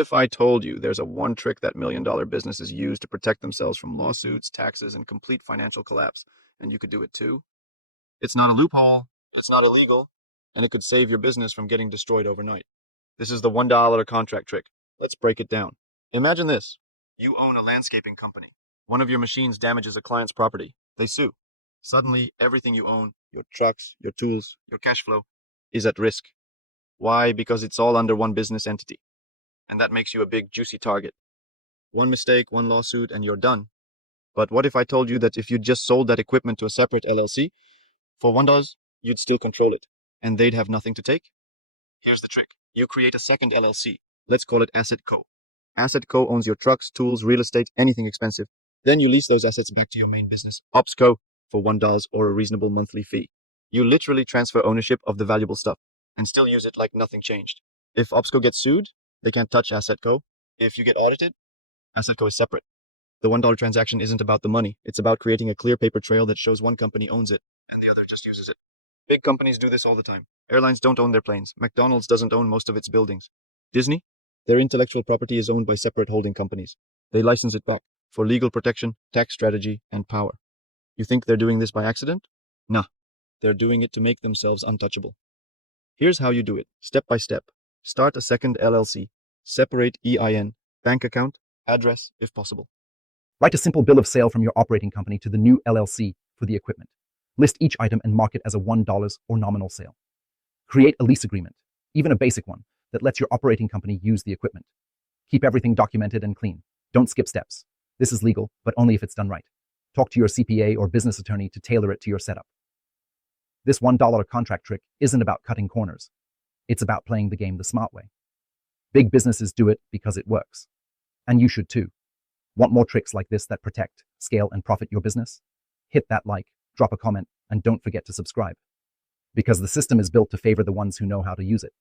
if I told you there's a one trick that million-dollar businesses use to protect themselves from lawsuits, taxes, and complete financial collapse, and you could do it too? It's not a loophole, it's not illegal, and it could save your business from getting destroyed overnight. This is the $1 contract trick. Let's break it down. Imagine this. You own a landscaping company. One of your machines damages a client's property. They sue. Suddenly, everything you own, your trucks, your tools, your cash flow, is at risk. Why? Because it's all under one business entity. And that makes you a big, juicy target. One mistake, one lawsuit, and you're done. But what if I told you that if you just sold that equipment to a separate LLC, for $1, you'd still control it, and they'd have nothing to take? Here's the trick. You create a second LLC. Let's call it Asset Co. Asset Co owns your trucks, tools, real estate, anything expensive. Then you lease those assets back to your main business, Ops Co, for $1 or a reasonable monthly fee. You literally transfer ownership of the valuable stuff and still use it like nothing changed. If OpsCo gets sued, they can't touch AssetCo. If you get audited, AssetCo is separate. The $1 transaction isn't about the money. It's about creating a clear paper trail that shows one company owns it and the other just uses it. Big companies do this all the time. Airlines don't own their planes. McDonald's doesn't own most of its buildings. Disney? Their intellectual property is owned by separate holding companies. They license it back for legal protection, tax strategy, and power. You think they're doing this by accident? Nah, they're doing it to make themselves untouchable. Here's how you do it, step by step. Start a second LLC. Separate EIN, bank account, address, if possible. Write a simple bill of sale from your operating company to the new LLC for the equipment. List each item and mark it as a $1 or nominal sale. Create a lease agreement, even a basic one, that lets your operating company use the equipment. Keep everything documented and clean. Don't skip steps. This is legal, but only if it's done right. Talk to your CPA or business attorney to tailor it to your setup. This $1 contract trick isn't about cutting corners. It's about playing the game the smart way. Big businesses do it because it works. And you should too. Want more tricks like this that protect, scale, and profit your business? Hit that like, drop a comment, and don't forget to subscribe. Because the system is built to favor the ones who know how to use it.